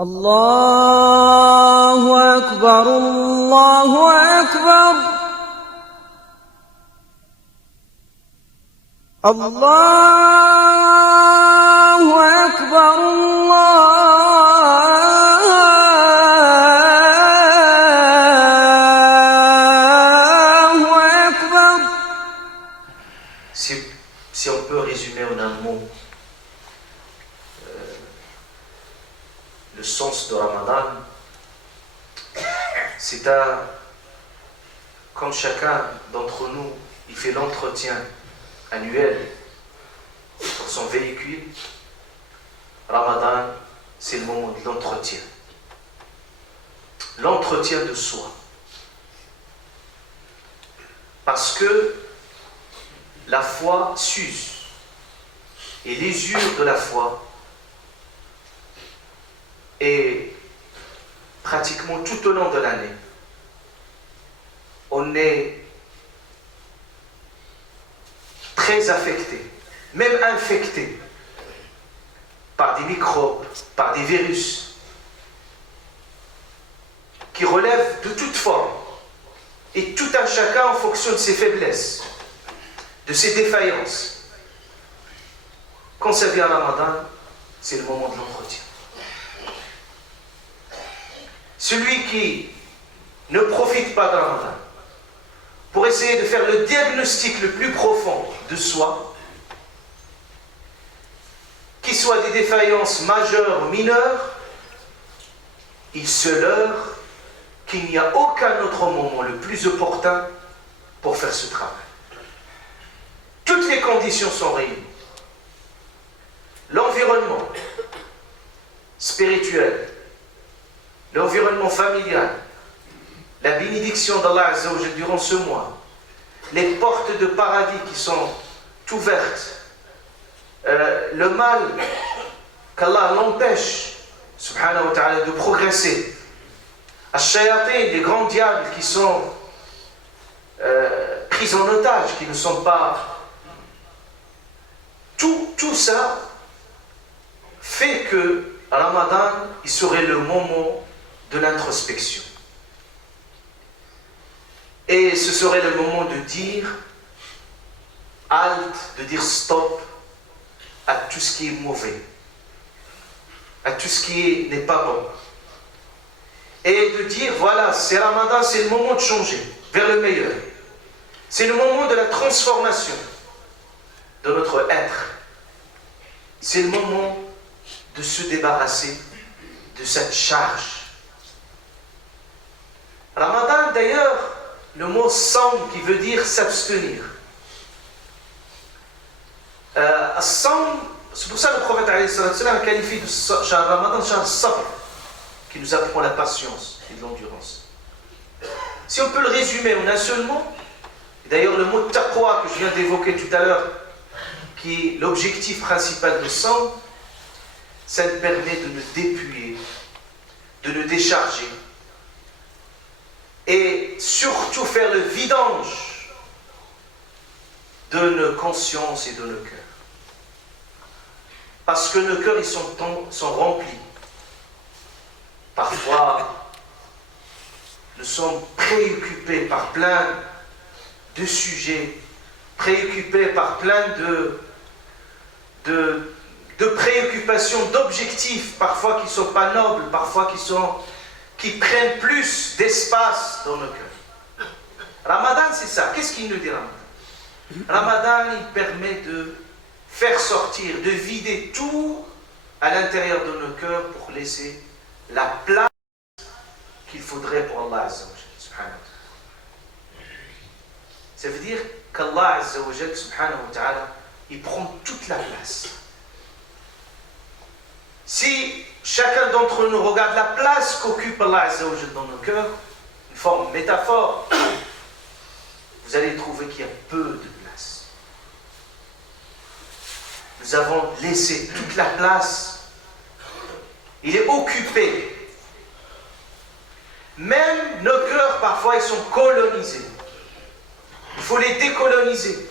الله أكبر الله أكبر الله أكبر الله أكبر. Si on peut résumer en un mot le sens de Ramadan, c'est comme chacun d'entre nous, il fait l'entretien annuel pour son véhicule. Ramadan, c'est le moment de l'entretien. L'entretien de soi. Parce que la foi s'use. Et l'usure de la foi est pratiquement tout au long de l'année. On est très affecté, même infecté par des microbes, par des virus qui relèvent de toute forme et tout un chacun en fonction de ses faiblesses, de ses défaillances. Quand ça vient Ramadan, c'est le moment de l'entretien. Celui qui ne profite pas de Ramadan pour essayer de faire le diagnostic le plus profond de soi, qu'il soit des défaillances majeures ou mineures, il se leurre qu'il n'y a aucun autre moment le plus opportun pour faire ce travail. Toutes les conditions sont réunies. L'environnement spirituel, l'environnement familial, la bénédiction d'Allah Azza wa Jalla durant ce mois, les portes de paradis qui sont ouvertes, le mal qu'Allah l'empêche, subhanahu wa ta'ala, de progresser, Ash-Shayatin, les grands diables qui sont pris en otage, qui ne sont pas... Tout ça fait que Ramadan, il serait le moment de l'introspection. Et ce serait le moment de dire halte, de dire stop à tout ce qui est mauvais, à tout ce qui n'est pas bon. Et de dire, voilà, c'est Ramadan, c'est le moment de changer vers le meilleur. C'est le moment de la transformation de notre être. C'est le moment de se débarrasser de cette charge. Ramadan, d'ailleurs, le mot saum qui veut dire s'abstenir. Saum, c'est pour ça que le prophète a qualifié de Shahr Ramadan, Shahr Sabr, qui nous apprend la patience et de l'endurance. Si on peut le résumer en un seul mot, d'ailleurs le mot taqwa que je viens d'évoquer tout à l'heure, qui est l'objectif principal de saum, ça nous permet de nous dépouiller, de nous décharger et surtout faire le vidange de nos consciences et de nos cœurs. Parce que nos cœurs, ils sont remplis. Parfois, nous sommes préoccupés par plein de sujets, préoccupés par plein de préoccupations, d'objectifs, parfois qui ne sont pas nobles, parfois qui prennent plus d'espace dans nos cœurs. Ramadan, c'est ça. Qu'est-ce qu'il nous dit Ramadan? Ramadan, il permet de faire sortir, de vider tout à l'intérieur de nos cœurs pour laisser la place qu'il faudrait pour Allah Azza wa Jalla, subhanahu wa ta'ala. Ça veut dire qu'Allah Azza wa Jalla, subhanahu wa ta'ala, il prend toute la place. Si chacun d'entre nous regarde la place qu'occupe Allah Azza wa Jalla dans nos cœurs, une forme métaphore, vous allez trouver qu'il y a peu de place. Nous avons laissé toute la place. Il est occupé. Même nos cœurs, parfois, ils sont colonisés. Il faut les décoloniser.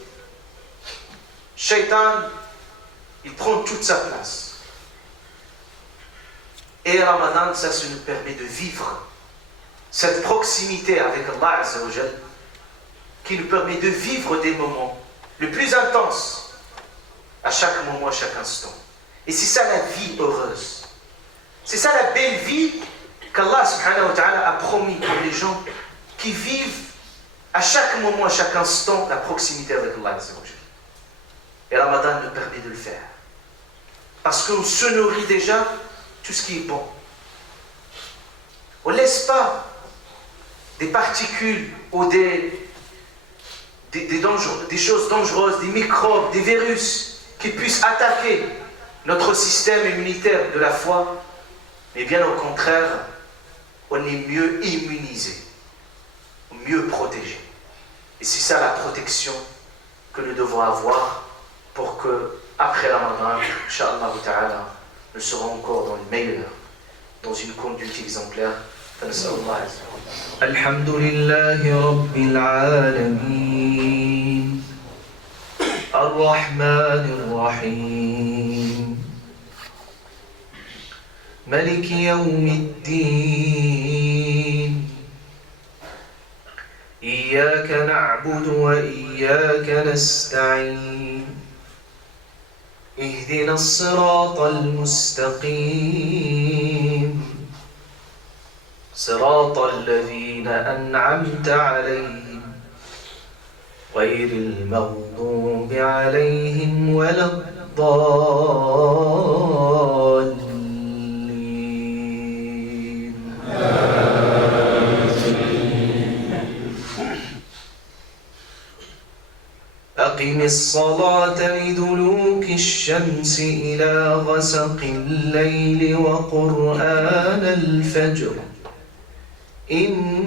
Shaitan, il prend toute sa place. Et Ramadan, ça nous permet de vivre cette proximité avec Allah Azza wa Jal, qui nous permet de vivre des moments les plus intenses à chaque moment, à chaque instant. Et c'est ça la vie heureuse. C'est ça la belle vie qu'Allah subhanahu wa ta'ala a promis pour les gens qui vivent à chaque moment, à chaque instant, la proximité avec Allah Azza wa Jal. Et Ramadan nous permet de le faire. Parce qu'on se nourrit déjà tout ce qui est bon. On ne laisse pas des particules ou des choses dangereuses, des microbes, des virus qui puissent attaquer notre système immunitaire de la foi, mais bien au contraire, on est mieux immunisé, mieux protégé. Et c'est ça la protection que nous devons avoir pour que, après Ramadan, Inch'Allah ta'ala, nous serons encore dans le meilleur, dans une conduite exemplaire. الحمد لله رب العالمين الرحمن الرحيم ملك يوم الدين إياك نعبد وإياك نستعين اهدنا الصراط المستقيم صراط الذين أنعمت عليهم غير المغضوب عليهم ولا الضالين أقم الصلاة لدلوك الشمس إلى غسق الليل وقرآن الفجر إن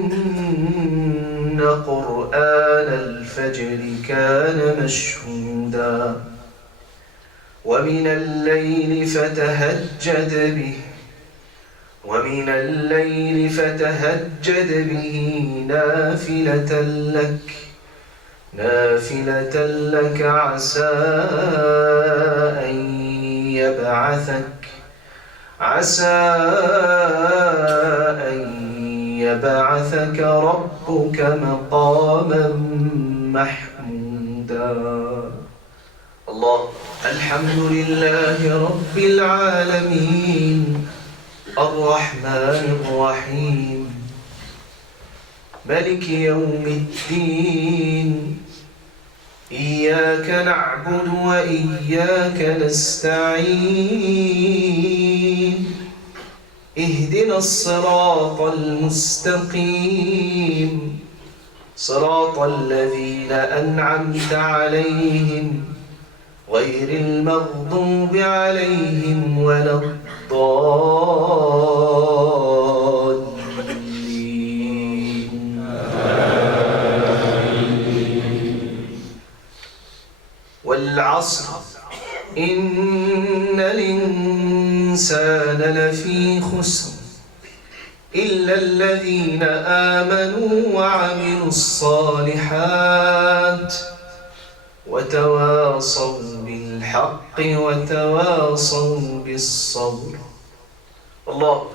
قرآن الفجر كان مشهودا ومن الليل فتهجد به نافلة لك عسى أن يبعثك ربك مقاما محمودا الله الحمد لله رب العالمين الرحمن الرحيم ملك يوم الدين إياك نعبد وإياك نستعين اهدنا الصراط المستقيم صراط الذين أنعمت عليهم غير المغضوب عليهم ولا الضالين والعصر إن الإنسان لفي خسر إلا الذين آمنوا وعملوا الصالحات وتواصوا بالحق وتواصوا بالصبر الله